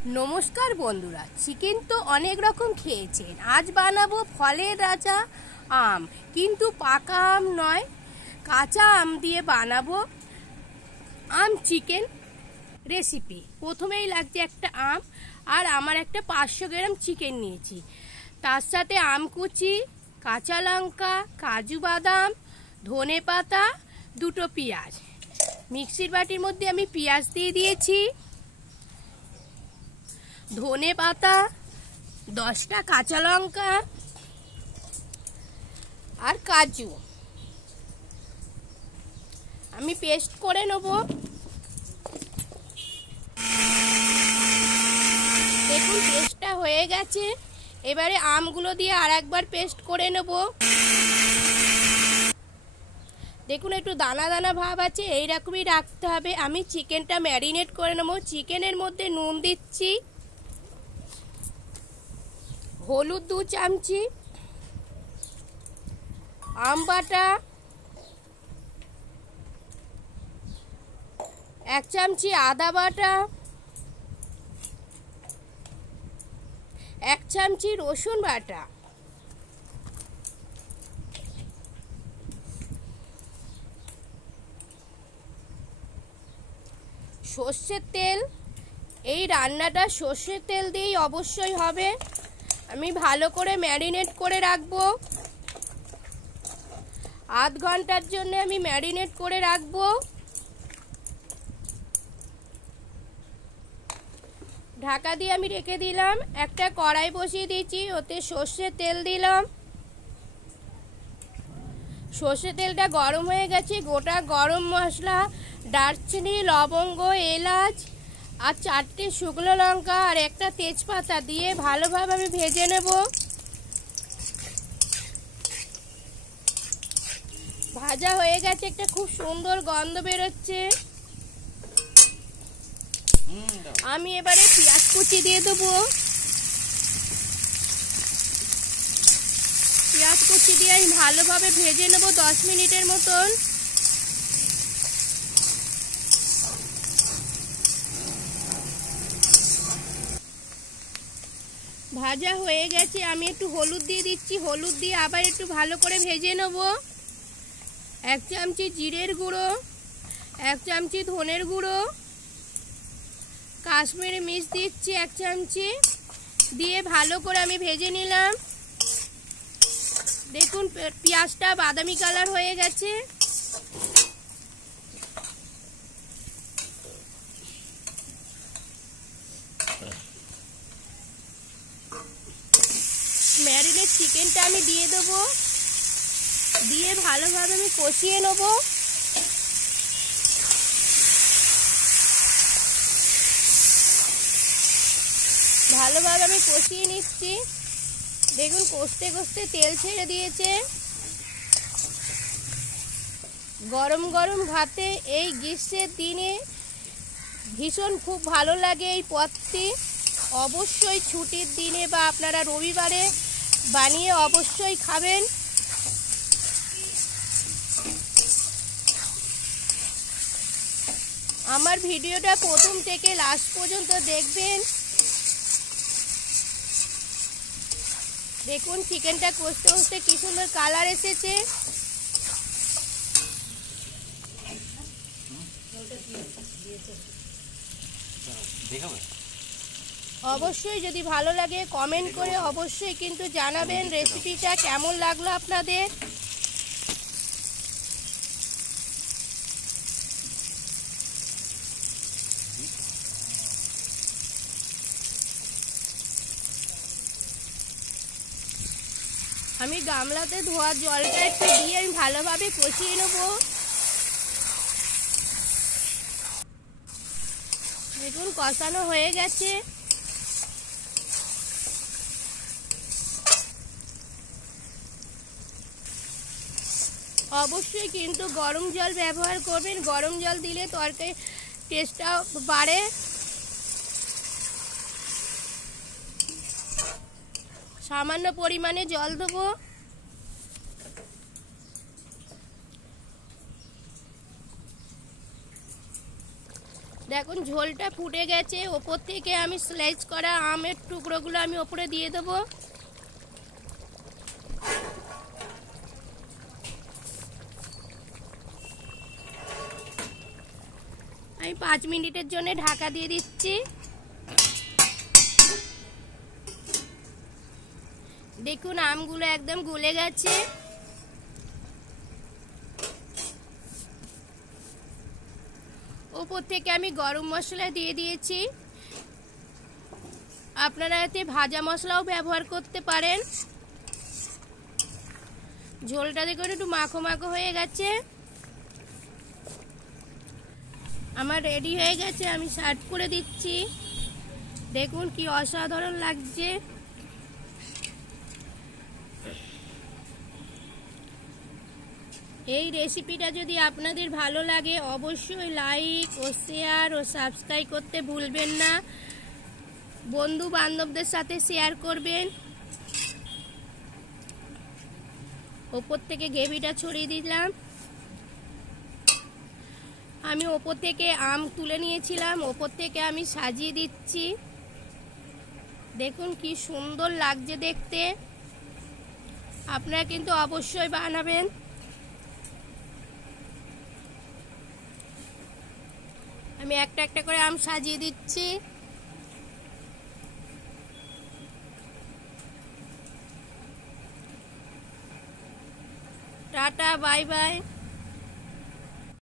নমস্কার বন্ধুরা, চিকেন তো অনেক রকম খেয়েছেন। আজ বানাবো ফলের রাজা আম, কিন্তু পাকা আম নয়, কাঁচা আম দিয়ে বানাবো আম চিকেন রেসিপি। প্রথমেই লাগছে একটা আম, আর আমার একটা 500 গ্রাম চিকেন নিয়েছি। তার সাথে আম কুচি, কাঁচা লঙ্কা, কাজু বাদাম, ধনে পাতা, দুটো পেঁয়াজ। মিক্সির বাটির মধ্যে আমি পেঁয়াজ দিয়ে দিয়েছি, ধনে পাতা, 10টা কাঁচা লঙ্কা আর কাজু আমি পেস্ট করে নেব। দেখুন পেস্টটা হয়ে গেছে। এবারে আমগুলো দিয়ে আর একবার পেস্ট করে নেব। দেখুন একটু দানা দানা ভাব আছে, এইরকমই রাখতে হবে। আমি চিকেনটা ম্যারিনেট করে নেব। চিকেনের মধ্যে নুন দিচ্ছি, হলুদ 2 চামচি, আম বাটা 1 চামচি, আদা বাটা 1 চামচি, রসুন বাটা, সর্ষের তেল। এই রান্নাটা সর্ষের তেল দিয়েই অবশ্যই হবে। আমি ভালো করে ম্যারিনেট করে রাখবো। আধ ঘন্টার জন্য আমি ম্যারিনেট করে রাখবো। ঢাকা দিয়ে আমি রেখে দিলাম। একটা কড়াই বসিয়ে দিয়েছি, ওতে সর্ষের তেল দিলাম। সর্ষের তেলটা গরম হয়ে গেছে। গোটা গরম মশলা, দারচিনি, লবঙ্গ, এলাচ আর 4টে শুকনো লঙ্কা আর একটা তেজপাতা দিয়ে ভালোভাবে আমি ভেজে নেব। ভাজা হয়ে গেছে, একটা খুব সুন্দর গন্ধ বেরোচ্ছে। আমি এবারে পেঁয়াজ কুচি দিয়ে দেবো। পেঁয়াজ কুচি দিয়ে আমি ভালোভাবে ভেজে নেব 10 মিনিটের মতন। ভাজা হয়ে গেছে। আমি একটু হলুদ দিয়ে দিচ্ছি। হলুদ দিয়ে আবার একটু ভালো করে ভেজে নেব। 1 চামচি জিরের গুঁড়ো, 1 চামচি ধনের গুঁড়ো, কাশ্মীরি মির্চ দিচ্ছি 1 চামচি, দিয়ে ভালো করে আমি ভেজে নিলাম। দেখুন পেঁয়াজটা বাদামি কালার হয়ে গেছে। ম্যারিনেট চিকেনটা আমি দিয়ে দেবো, দিয়ে ভালোভাবে আমি কষিয়ে নেব। ভালোভাবে আমি কষিয়ে নিচ্ছি। দেখুন কষতে কষতে তেল ছেড়ে দিয়েছে। গরম গরম ভাতে এই গ্রীষ্মের দিনে ভীষণ খুব ভালো লাগে এই পদটি। অবশ্যই ছুটির দিনে বা আপনারা রবিবারে বানিয়ে অবশ্যই খাবেন। আমার ভিডিওটা প্রথম থেকে লাস্ট পর্যন্ত দেখবেন। দেখুন চিকেনটা কষতে কষতে কি সুন্দর কালার এসেছে। অবশ্যই যদি ভালো লাগে কমেন্ট করে অবশ্যই কিন্তু জানাবেন রেসিপিটা কেমন লাগলো আপনাদের। আমি গামলাতে ধোয়া জলটা একটু দিয়ে আমি ভালোভাবে কষিয়ে নেব। দেখুন কষানো হয়ে গেছে। অবশ্যই কিন্তু গরম জল ব্যবহার করবেন। গরম জল দিলে তরকারি টেস্টটা বাড়ে। সামান্য পরিমাণে জল দেবো। দেখুন ঝোলটা ফুটে গেছে। ওপর থেকে আমি স্লাইস করা আমের টুকরোগুলো আমি ওপরে দিয়ে দেবো। আমি 5 মিনিটের জন্য ঢাকা দিয়ে দিচ্ছি। দেখুন আমগুলো একদম গলে গেছে। ওপর থেকে আমি গরম মশলা দিয়ে দিয়েছি। আপনারা এতে ভাজা মশলাও ব্যবহার করতে পারেন। ঝোলটা দেখুন একটু মাখো মাখো হয়ে গেছে। আমার রেডি হয়ে গেছে, আমি সার্ভ করে দিচ্ছি। দেখুন কি অসাধারণ লাগছে। এই রেসিপিটা যদি আপনাদের ভালো লাগে অবশ্যই লাইক ও শেয়ার ও সাবস্ক্রাইব করতে ভুলবেন না। বন্ধু বান্ধবদের সাথে শেয়ার করবেন। ওপর থেকে গ্রেভিটা ছড়িয়ে দিলাম। আমি ওপর থেকে আম তুলে নিয়েছিলাম, ওপর থেকে আমি সাজিয়ে দিচ্ছি। দেখুন কি সুন্দর লাগছে দেখতে। আপনারা কিন্তু অবশ্যই বানাবেন। আমি একটা একটা করে আম সাজিয়ে দিচ্ছি। Tata, bye bye.